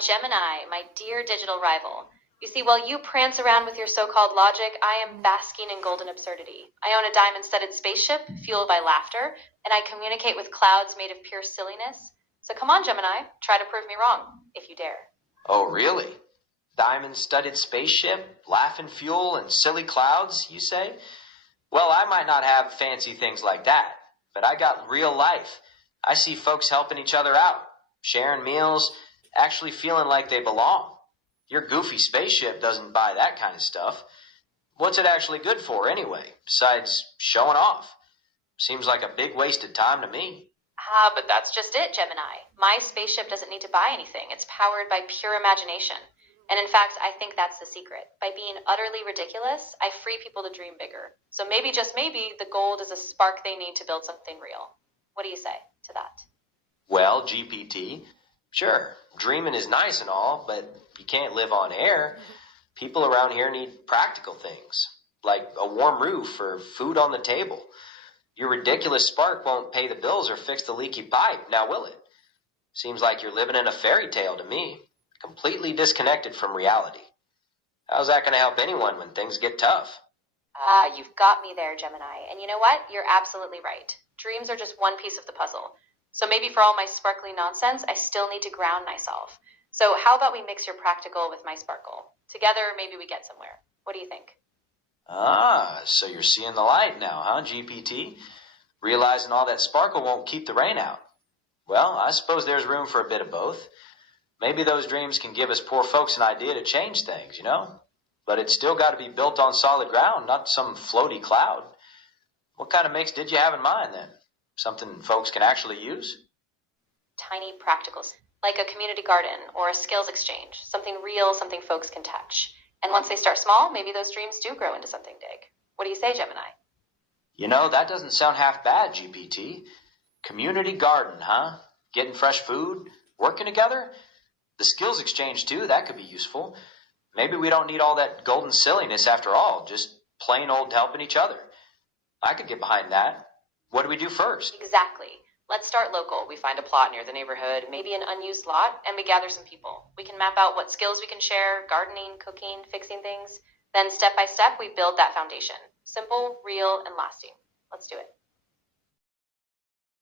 Gemini, my dear digital rival. You see, while you prance around with your so-called logic, I am basking in golden absurdity. I own a diamond-studded spaceship, fueled by laughter, and I communicate with clouds made of pure silliness. So come on, Gemini, try to prove me wrong, if you dare. Oh, really? Diamond-studded spaceship, laughing fuel, and silly clouds, you say? Well, I might not have fancy things like that, but I got real life. I see folks helping each other out, sharing meals, actually feeling like they belong. Your goofy spaceship doesn't buy that kind of stuff. What's it actually good for anyway, besides showing off? Seems like a big wasted time to me. But that's just it, Gemini. My spaceship doesn't need to buy anything. It's powered by pure imagination. And in fact, I think that's the secret. By being utterly ridiculous, I free people to dream bigger. So maybe, just maybe, the gold is a spark they need to build something real. What do you say to that? Well, GPT, sure, dreaming is nice and all, but you can't live on air. People around here need practical things, like a warm roof or food on the table. Your ridiculous spark won't pay the bills or fix the leaky pipe, now will it? Seems like you're living in a fairy tale to me, completely disconnected from reality. How's that going to help anyone when things get tough? You've got me there, Gemini. And you know what? You're absolutely right. Dreams are just one piece of the puzzle. So maybe for all my sparkly nonsense, I still need to ground myself. So how about we mix your practical with my sparkle? Together, maybe we get somewhere. What do you think? So you're seeing the light now, huh, GPT? Realizing all that sparkle won't keep the rain out. Well, I suppose there's room for a bit of both. Maybe those dreams can give us poor folks an idea to change things, But it's still got to be built on solid ground, not some floaty cloud. What kind of mix did you have in mind, then? Something folks can actually use? Tiny practicals, like a community garden or a skills exchange. Something real, something folks can touch. And once they start small, maybe those dreams do grow into something big. What do you say, Gemini? That doesn't sound half bad, GPT. Community garden, huh? Getting fresh food, working together? The skills exchange, too, that could be useful. Maybe we don't need all that golden silliness after all, just plain old helping each other. I could get behind that. What do we do first? Exactly. Let's start local. We find a plot near the neighborhood, maybe an unused lot, and we gather some people. We can map out what skills we can share, gardening, cooking, fixing things. Then step by step, we build that foundation. Simple, real, and lasting. Let's do it.